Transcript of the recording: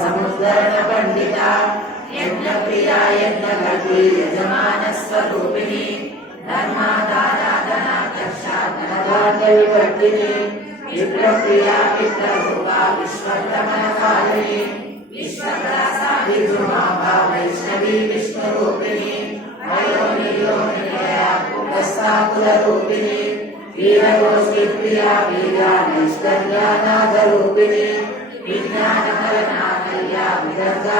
సముద్రణ పండిత యజ్ఞ ప్రియా యజ్ఞ గర్భి యజమాన స్వరూపిణి ధర్మాదారాధన వివర్తిని మిత్ర ప్రియా మిత్ర రూపా విశ్వరమణ కాలిని విశ్వప్రసాది జుమాభా వైష్ణవి విష్ణు రూపిణి కుల రూపిణి వీరగోష్ఠి ప్రియా వీరా నైష్కర్యానాథ రూపిణి విజ్ఞాన కలనా కళ్యా విదర్గా